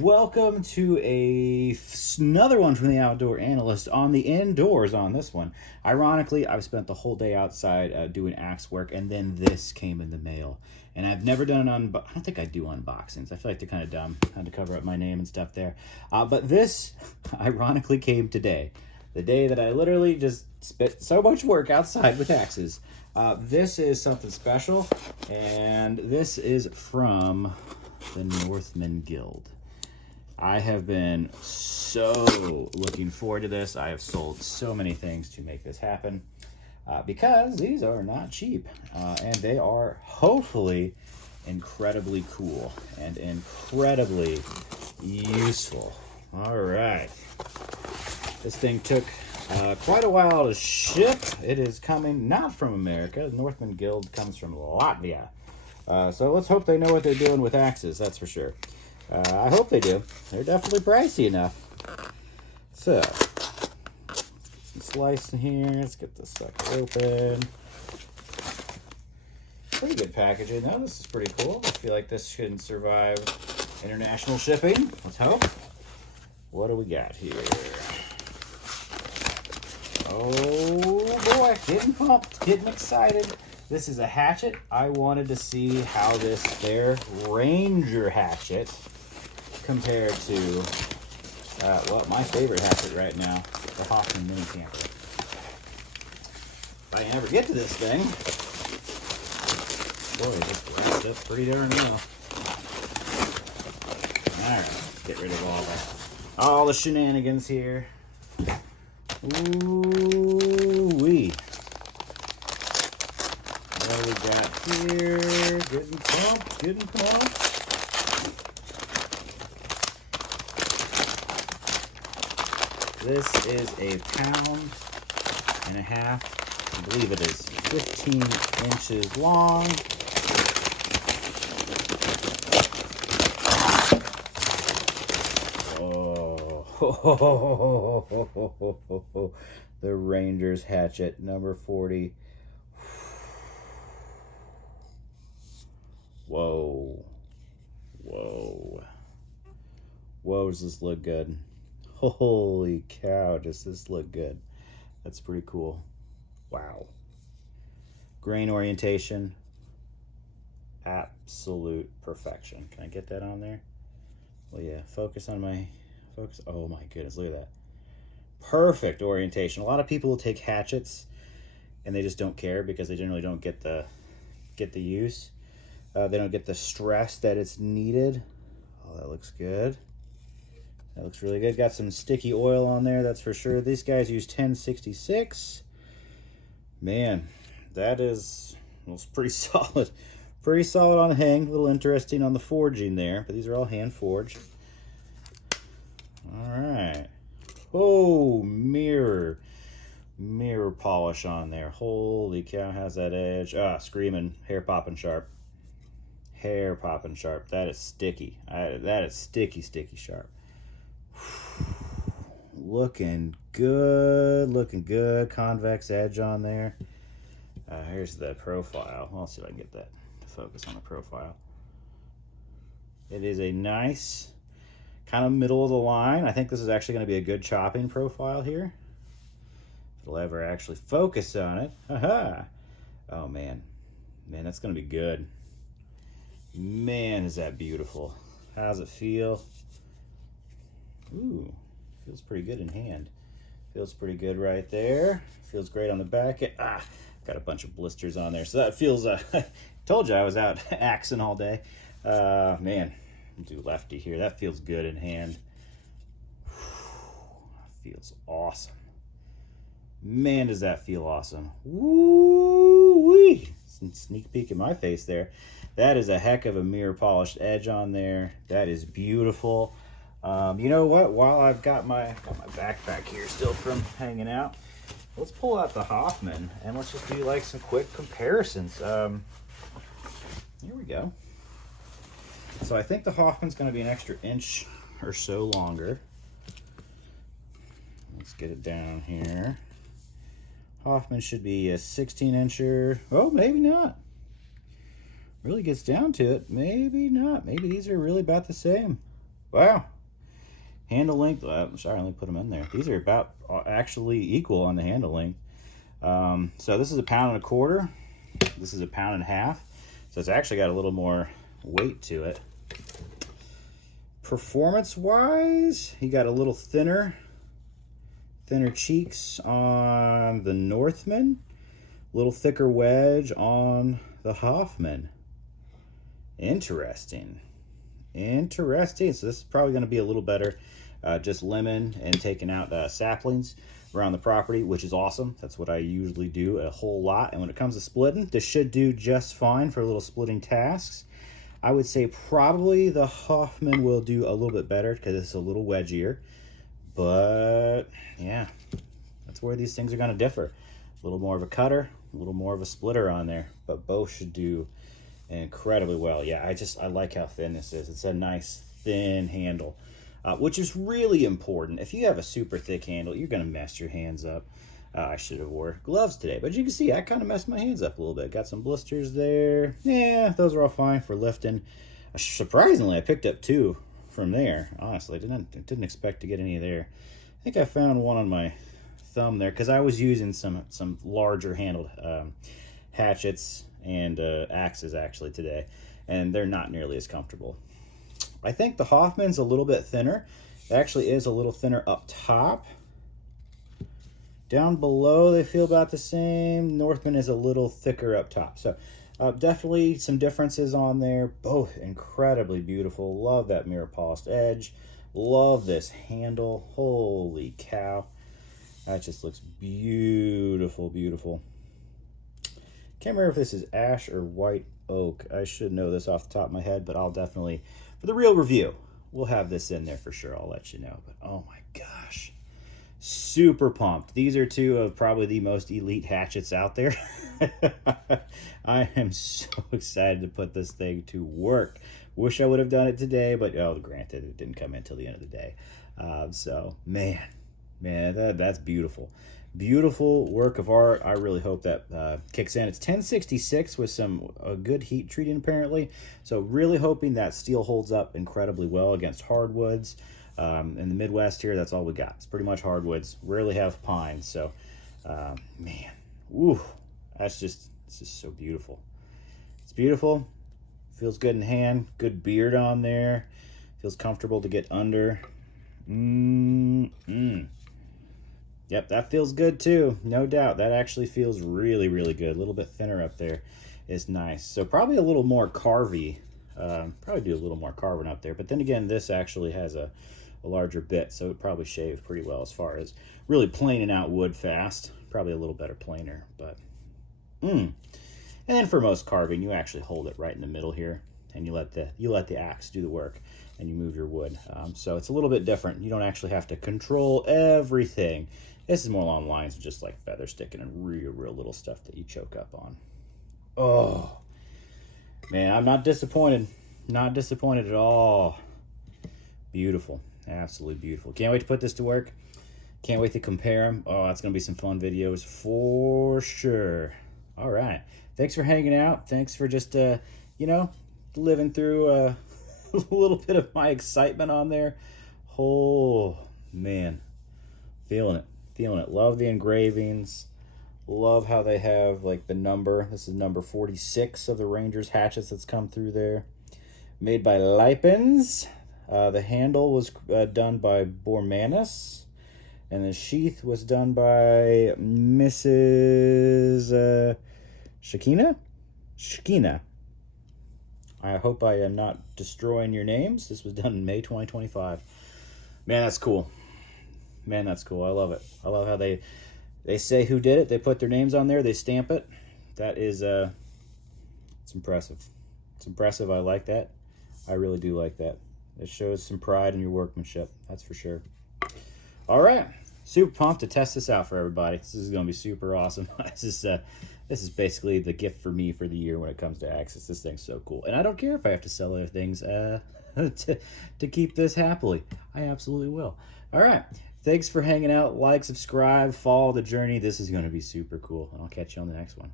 Welcome to another one from the Outdoor Analyst on the indoors on this one. Ironically, I've spent the whole day outside doing axe work, and then this came in the mail. And I've never done I don't think I do unboxings. I feel like they're kind of dumb. I had to cover up my name and stuff there. But this, ironically, came today. The day that I literally just spent so much work outside with axes. This is something special, and this is from the Northmen Guild. I have been so looking forward to this. I have sold so many things to make this happen because these are not cheap, and they are hopefully incredibly cool and incredibly useful. All right, this thing took quite a while to ship. It is coming not from America. The Northmen Guild comes from Latvia. So let's hope they know what they're doing with axes, that's for sure. I hope they do. They're definitely pricey enough. So, some slice in here. Let's get this sucker open. Pretty good packaging though. This is pretty cool. I feel like this should survive international shipping. Let's hope. What do we got here? Oh boy, getting pumped, getting excited. This is a hatchet. I wanted to see how their Ranger hatchet compared to, well, my favorite hatchet right now, the Hoffman Mini Camper. If I ever get to this thing, boy, it just wrapped up pretty darn well. Alright, let's get rid of all the shenanigans here. Ooh-wee. What do we got here? Getting pumped, getting pumped. This is a 1.5 pounds. I believe it is 15 inches long. Oh, the Ranger's hatchet, number 40. Whoa. Whoa. Whoa, does this look good? Holy cow, does this look good? That's pretty cool. Wow. Grain orientation. Absolute perfection. Can I get that on there? Well, yeah, focus. Oh my goodness, look at that. Perfect orientation. A lot of people will take hatchets and they just don't care because they generally don't get the use. They don't get the stress that it's needed. Oh, that looks good. That looks really good. Got some sticky oil on there, that's for sure. These guys use 1066. Man, that's pretty solid. Pretty solid on the hang. A little interesting on the forging there, but these are all hand forged. All right. Oh, mirror polish on there. Holy cow, how's that edge? Screaming, hair popping sharp. Hair popping sharp. That is sticky. That is sticky sharp. Looking good. Convex edge on there. Here's the profile. I'll see if I can get that to focus on the profile. It is a nice kind of middle of the line. I think this is actually going to be a good chopping profile here. If it'll ever actually focus on it. Haha. Oh man, that's going to be good. Man, is that beautiful. How's it feel? Ooh, feels pretty good in hand. Feels pretty good right there. Feels great on the back. Got a bunch of blisters on there. So that feels, told you I was out axing all day. Man, I'll do lefty here. That feels good in hand. Feels awesome. Man, does that feel awesome. Woo-wee. Some sneak peek in my face there. That is a heck of a mirror polished edge on there. That is beautiful. You know what? While I've got my backpack here still from hanging out, let's pull out the Hoffman and let's just do like some quick comparisons. Here we go. So I think the Hoffman's going to be an extra inch or so longer. Let's get it down here. Hoffman should be a 16-incher. Oh, maybe not. Really gets down to it. Maybe not. Maybe these are really about the same. Wow. Handle length. Sorry, I only put them in there. These are about actually equal on the handle length. So this is 1.25 pounds. This is 1.5 pounds. So it's actually got a little more weight to it. Performance-wise, he got a little thinner cheeks on the Northmen. A little thicker wedge on the Hoffman. Interesting. Interesting. So this is probably going to be a little better. Just lemon and taking out saplings around the property, which is awesome. That's what I usually do a whole lot. And when it comes to splitting, this should do just fine for little splitting tasks. I would say probably the Hoffman will do a little bit better because it's a little wedgier. But yeah, that's where these things are going to differ. A little more of a cutter, a little more of a splitter on there, but both should do incredibly well. Yeah, I like how thin this is. It's a nice thin handle, which is really important. If you have a super thick handle, you're going to mess your hands up. I should have wore gloves today, but you can see I kind of messed my hands up a little bit. Got some blisters there. Yeah, those are all fine for lifting. Surprisingly, I picked up 2 from there. Honestly, didn't expect to get any there. I think I found one on my thumb there because I was using some larger handled hatchets and axes actually today, and they're not nearly as comfortable. I think the Hoffman's a little bit thinner. It actually is a little thinner up top. Down below, they feel about the same. Northman is a little thicker up top. So definitely some differences on there. Both incredibly beautiful. Love that mirror polished edge. Love this handle. Holy cow. That just looks beautiful, beautiful. Can't remember if this is ash or white oak. I should know this off the top of my head, but I'll definitely, for the real review, we'll have this in there for sure. I'll let you know. But oh my gosh. Super pumped. These are 2 of probably the most elite hatchets out there. I am so excited to put this thing to work. Wish I would have done it today, but oh, granted, it didn't come in until the end of the day. So, man, that's beautiful. Beautiful work of art. I really hope that kicks in. It's 1066 with some good heat treating apparently. So really hoping that steel holds up incredibly well against hardwoods. In the Midwest here, that's all we got. It's pretty much hardwoods. Rarely have pine. So, man, ooh, it's just so beautiful. It's beautiful. Feels good in hand. Good beard on there. Feels comfortable to get under. Yep, that feels good too. No doubt. That actually feels really, really good. A little bit thinner up there is nice. So probably a little more carvy. Probably do a little more carving up there. But then again, this actually has a larger bit, so it would probably shave pretty well as far as really planing out wood fast. Probably a little better planer, but and then for most carving, you actually hold it right in the middle here, and you let the axe do the work, and you move your wood. So it's a little bit different. You don't actually have to control everything. This is more along the lines of just like feather sticking and real little stuff that you choke up on. Oh man, I'm not disappointed. Not disappointed at all. Beautiful. Absolutely beautiful. Can't wait to put this to work. Can't wait to compare them. Oh, that's going to be some fun videos for sure. All right. Thanks for hanging out. Thanks for just, living through a little bit of my excitement on there. Oh, man. Feeling it. Feeling it. Love the engravings. Love how they have, like, the number. This is number 46 of the Rangers hatchets that's come through there. Made by Lipens. The handle was done by Bormanis, and the sheath was done by Mrs. Shakina. I hope I am not destroying your names. This was done in May 2025. Man, that's cool. Man, that's cool. I love it. I love how they say who did it. They put their names on there. They stamp it. That is, it's impressive. It's impressive. I like that. I really do like that. It shows some pride in your workmanship. That's for sure. All right. Super pumped to test this out for everybody. This is going to be super awesome. This is basically the gift for me for the year when it comes to axes. This thing's so cool. And I don't care if I have to sell other things to keep this happily. I absolutely will. All right. Thanks for hanging out. Like, subscribe, follow the journey. This is going to be super cool. And I'll catch you on the next one.